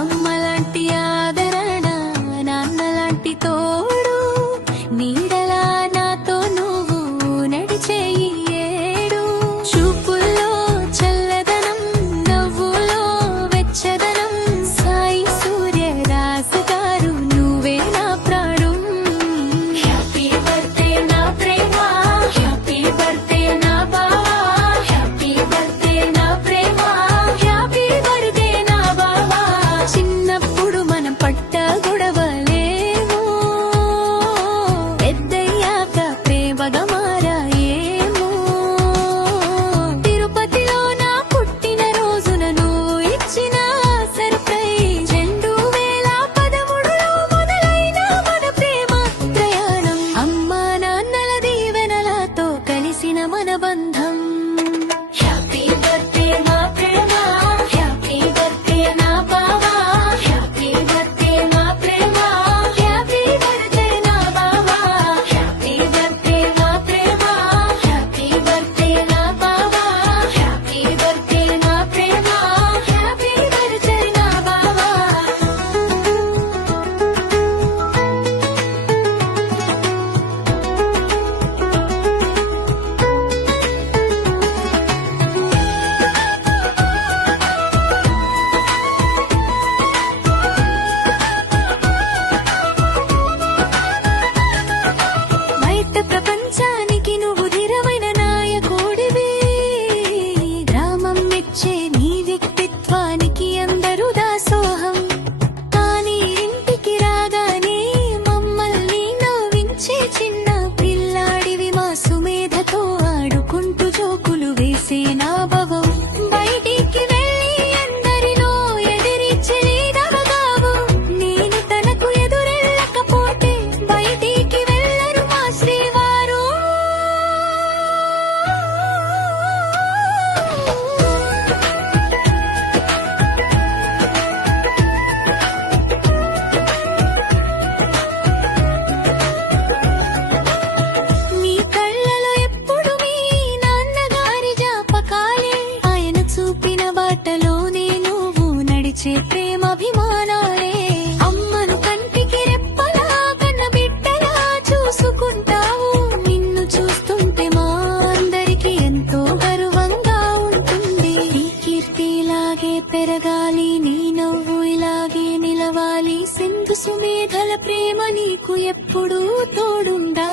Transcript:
అమ్మలాంటి ఆదరణ, నాన్నలాంటి తోడు, నీడలా నాతో నువ్వు నడిచే ఈ ఏడు. చూపుల్లో చల్లదనం, నవ్వులో వెచ్చదనం, సాయి సూర్య రాసుగారు నువ్వే నా ప్రాణం. హ్యాపీ బర్త్డే నా ప్రేమ, హ్యాపీ బర్త్డే నా బావా, హ్యాపీ బర్త్డే నా ప్రేమ, హ్యాపీ బర్త్డే నా బావా. చిన్నప్పుడు మనం పట్ట గొడవలేమో, పెద్దయ్యాక ప్రేమగా మారాయేమో. తిరుపతిలో నా పుట్టిన రోజున నువ్వు ఇచ్చిన సర్ప్రైజ్, 2013లో మొదలైన మన ప్రేమ ప్రయాణం. అమ్మా నాన్నల దీవెనలతో కలిసిన మన బంధం. హ్యాపీ బర్త్డే నా ప్రేమ, హ్యాపీ బర్త్డే నా బావా, హ్యాపీ బర్త్డే నా ప్రేమ, హ్యాపీ బర్త్డే నా బావా, హ్యాపీ బర్త్డే నా ప్రేమ, హ్యాపీ బర్త్డే నా బావా, హ్యాపీ బర్త్డే నా ప్రేమ, హ్యాపీ బర్త్డే నా బావా. బయట ప్రపంచానికి నువ్వు ధీరమైన నాయకుడివి, గ్రామం మెచ్చే నీ వ్యక్తిత్వానికి అందరూ దాసోహం. కానీ ఇంటికి రాగానే మమ్మల్ని నవ్వించే చిన్న పిల్లాడివి, మా సుమేధతో ఆడుకుంటూ జోకులు వేసే నా భవం. బయటికి వెళ్ళి అందరిలో ఎదిరించే లీడరుగావు, నేను తనకు ఎదురెళ్ళకపోతే బయటికి వెళ్ళరు మా శ్రీవారు. నీ కళ్ళలో ఎప్పుడు మీ నాన్నగారి జ్ఞాపకాలే, ఆయన చూపిన బాటలోనే నువ్వు నడిచే ప్రేమాభిమానాలే. అమ్మను కంటికి రెప్పలా కన్న బిడ్డలా చూసుకుంటావు, నిన్ను చూస్తుంటే మా అందరికి ఎంతో గర్వంగా ఉంటుంది. నీ కీర్తి ఇలాగే పెరగాలి, నీ నవ్వు ఇలాగే నిలవాలి, సింధు సుమేధల ప్రేమ నీకు ఎప్పుడూ తోడుండాలి.